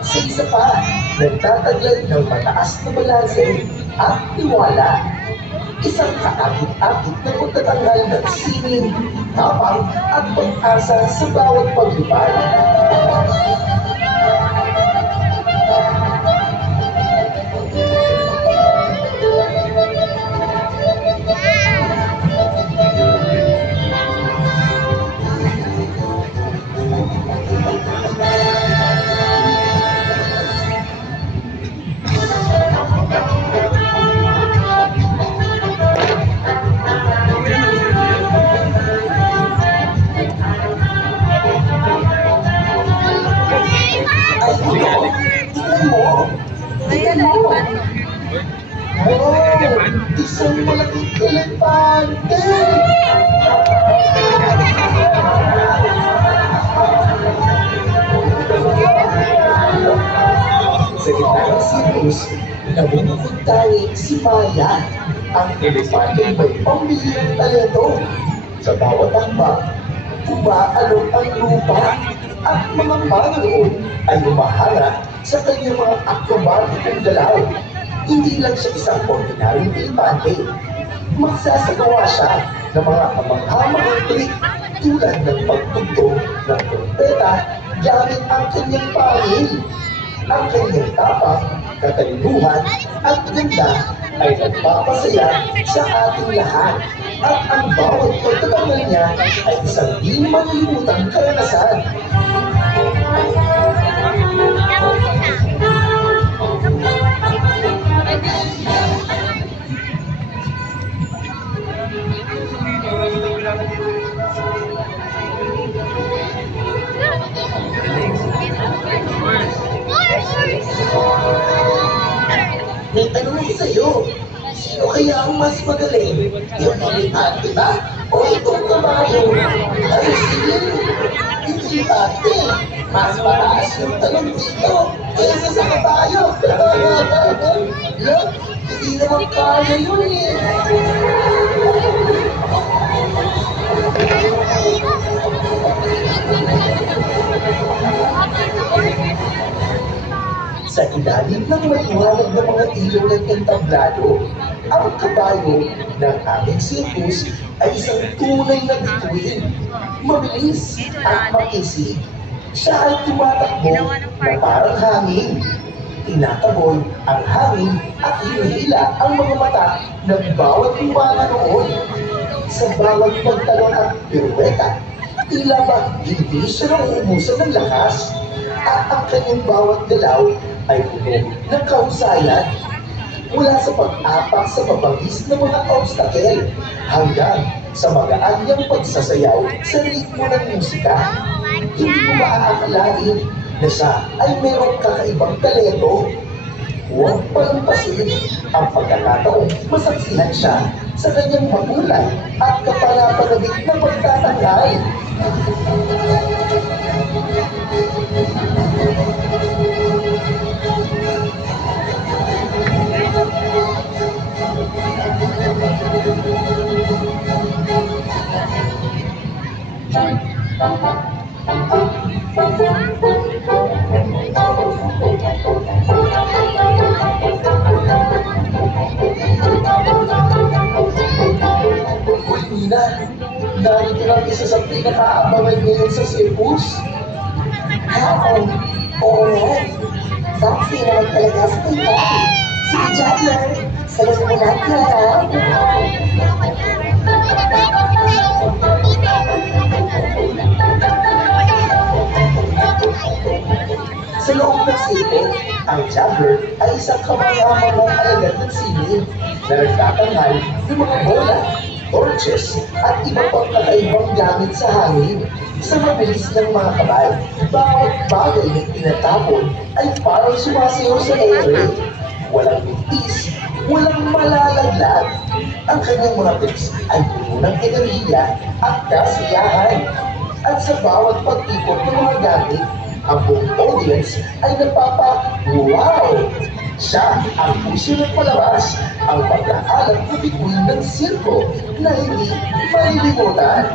sa isa pa, nagtataglay ng mataas na balanse at tiwala. Isang kaakit-akit na pagtatanggal ng sining, tapang at pag-asa sa bawat paglipad. Isang malaking elepante! Sa gitna ng sirkus, nabubuntawi si Maya, ang elepante may pambihirang talento. Sa bawat hakbang, umaalog ang lupa at mga manonood ay humahanga sa kanyang mga akrobatikong galaw. Hindi lang siya isang ordinaryong elepante. Magsasagawa siya ng mga kamangha-manghang trik tulad ng pagtugtog ng trompeta gamit ang kanyang pangil. Ang kanyang tapang, katalinuhan at ganda ay nagpapasaya sa ating lahat. At ang bawat pagtatangal niya ay isang di malilimutang karanasan. May tanong ko sa'yo, sino kaya ang mas magaling? Yung elepante ba? O itong kabayo? Ay, sige, elepante. Mas mataas yung tanong dito kaysa sa kabayo. Look, hindi naman kaya yun eh. Sa ilalim ng maliwanag na mga ilaw ng entablado, ang kabayo ng aming sirkus ay isang tunay na bituin, mabilis at makisig. Siya ay tumatakbo na parang hangin. Tinataboy ang hangin at hinihila ang mga mata ng bawat manonood. Sa bawat pagtalon at piruweta, tila ba hindi siya nauubusan ng lakas at ang kanyang bawat galaw ay puno ng kahusayan. Mula sa pag-apak sa mabangis ng mga obstacle hanggang sa magaan niyang pagsasayaw sa ritmo ng musika. Hindi mo maaakalain na siya ay mayroong kakaibang talento. Huwag palampasin ang pagkakataong masaksihan siya sa kanyang makulay at kapanapanabik na pagtatangay. Narito lang isa sa pinaka-abangan ngayon sa sirkus. Oo nga. Saksi naman talaga sa kanya. Si Juggler, sagot mo natin ha. Sa loob ng sirko, ang Juggler ay isang kamangha-manghang alagad ng sining na nagtatanghal ng mga bola, torches at iba pang kakaibang gamit sa hangin. Sa mabilis ng mga kabay, bawat bagay na tinatapon ay parang sumasayaw sa ere. Walang mintis, walang malalaglag. Ang kanyang mga tips ay puno ng enerhiya at kasiyahan. At sa bawat pagtipon ng mga gamit, ang buong audience ay napapa-wow! Siya ang puso ng palabas, ang pag-aalam na bituin ng sirko na hindi malilimutan.